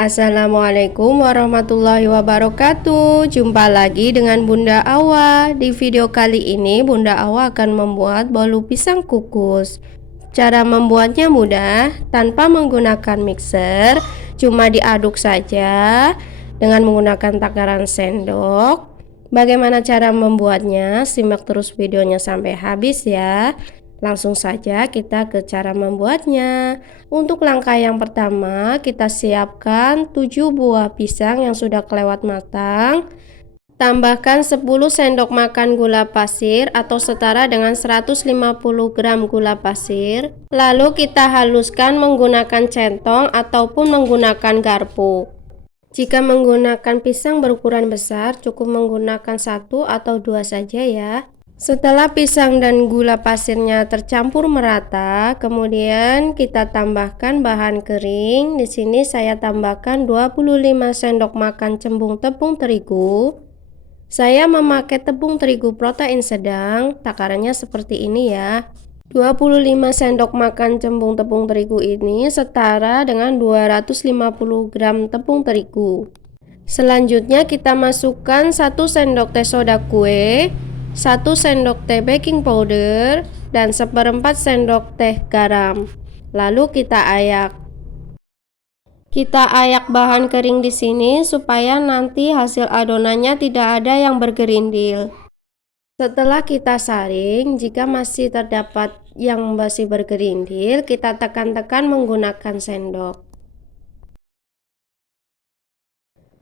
Assalamualaikum warahmatullahi wabarakatuh. Jumpa lagi dengan Bunda Awa. Di video kali ini Bunda Awa akan membuat bolu pisang kukus. Cara membuatnya mudah, tanpa menggunakan mixer, cuma diaduk saja dengan menggunakan takaran sendok. Bagaimana cara membuatnya? Simak terus videonya sampai habis ya. Langsung saja kita ke cara membuatnya. Untuk langkah yang pertama, kita siapkan 7 buah pisang yang sudah kelewat matang. Tambahkan 10 sendok makan gula pasir atau setara dengan 150 gram gula pasir. Lalu kita haluskan menggunakan centong ataupun menggunakan garpu. Jika menggunakan pisang berukuran besar, cukup menggunakan 1 atau 2 saja ya. Setelah pisang dan gula pasirnya tercampur merata, kemudian kita tambahkan bahan kering. Di sini saya tambahkan 25 sendok makan cembung tepung terigu. Saya memakai tepung terigu protein sedang, takarannya seperti ini ya. 25 sendok makan cembung tepung terigu ini setara dengan 250 gram tepung terigu. Selanjutnya kita masukkan 1 sendok teh soda kue, 1 sendok teh baking powder, dan 1/4 sendok teh garam. Lalu kita ayak. Kita ayak bahan kering di sini supaya nanti hasil adonannya tidak ada yang bergerindil. Setelah kita saring, jika masih terdapat yang masih bergerindil, kita tekan-tekan menggunakan sendok.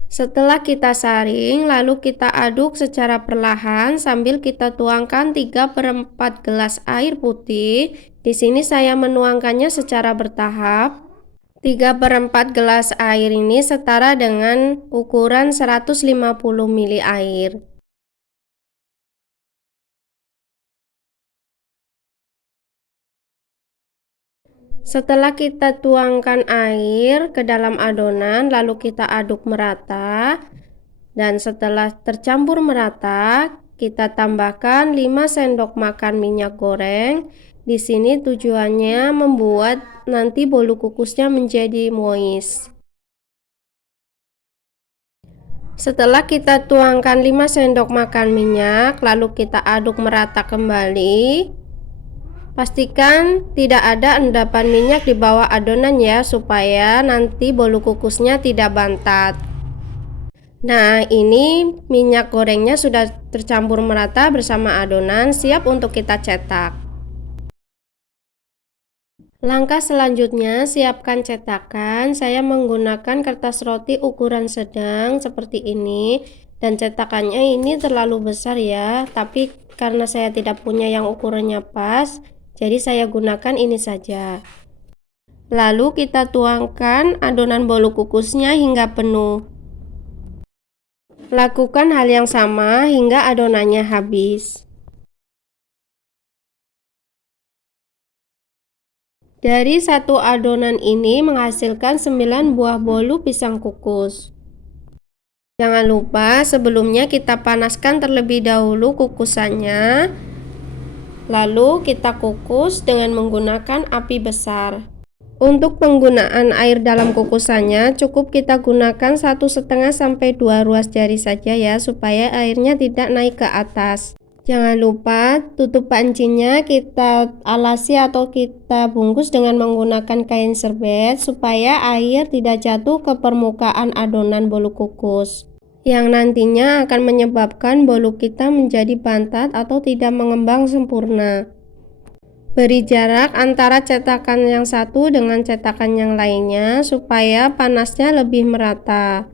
Setelah kita saring, lalu kita aduk secara perlahan sambil kita tuangkan 3/4 gelas air putih. Di sini saya menuangkannya secara bertahap. 3/4 gelas air ini setara dengan ukuran 150 ml air. Setelah kita tuangkan air ke dalam adonan, lalu kita aduk merata. Dan setelah tercampur merata, kita tambahkan 5 sendok makan minyak goreng. Di sini tujuannya membuat nanti bolu kukusnya menjadi moist. Setelah kita tuangkan 5 sendok makan minyak, lalu kita aduk merata kembali. Pastikan tidak ada endapan minyak di bawah adonan ya, supaya nanti bolu kukusnya tidak bantat. Nah, ini minyak gorengnya sudah tercampur merata bersama adonan, siap untuk kita cetak. Langkah selanjutnya, siapkan cetakan. Saya menggunakan kertas roti ukuran sedang seperti ini, dan cetakannya ini terlalu besar ya, tapi karena saya tidak punya yang ukurannya pas, jadi saya gunakan ini saja. Lalu kita tuangkan adonan bolu kukusnya hingga penuh. Lakukan hal yang sama hingga adonannya habis. Dari satu adonan ini menghasilkan 9 buah bolu pisang kukus. Jangan lupa sebelumnya kita panaskan terlebih dahulu kukusannya. Lalu kita kukus dengan menggunakan api besar. Untuk penggunaan air dalam kukusannya cukup kita gunakan 1,5 sampai 2 ruas jari saja ya, supaya airnya tidak naik ke atas. Jangan lupa tutup pancinya kita alasi atau kita bungkus dengan menggunakan kain serbet supaya air tidak jatuh ke permukaan adonan bolu kukus, yang nantinya akan menyebabkan bolu kita menjadi bantat atau tidak mengembang sempurna. Beri jarak antara cetakan yang satu dengan cetakan yang lainnya supaya panasnya lebih merata.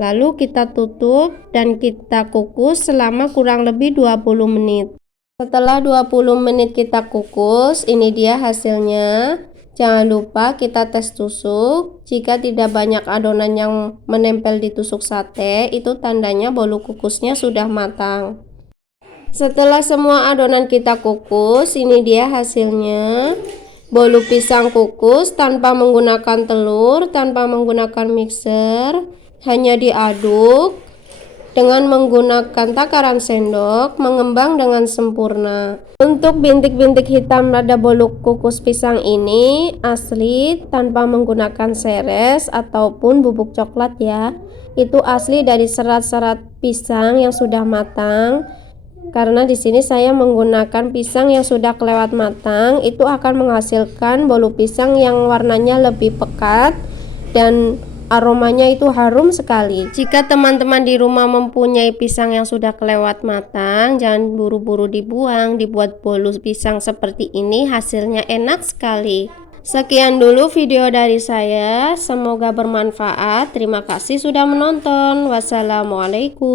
Lalu kita tutup dan kita kukus selama kurang lebih 20 menit. Setelah 20 menit kita kukus, ini dia hasilnya. Jangan lupa kita tes tusuk. Jika tidak banyak adonan yang menempel di tusuk sate, itu tandanya bolu kukusnya sudah matang. Setelah semua adonan kita kukus, ini dia hasilnya. Bolu pisang kukus tanpa menggunakan telur, tanpa menggunakan mixer, hanya diaduk. Dengan menggunakan takaran sendok, mengembang dengan sempurna. Untuk bintik-bintik hitam pada bolu kukus pisang ini asli tanpa menggunakan seres ataupun bubuk coklat ya. Itu asli dari serat-serat pisang yang sudah matang. Karena di sini saya menggunakan pisang yang sudah kelewat matang, itu akan menghasilkan bolu pisang yang warnanya lebih pekat dan aromanya itu harum sekali. Jika teman-teman di rumah mempunyai pisang yang sudah kelewat matang, jangan buru-buru dibuang, dibuat bolu pisang seperti ini, hasilnya enak sekali. Sekian dulu video dari saya, semoga bermanfaat. Terima kasih sudah menonton. Wassalamualaikum.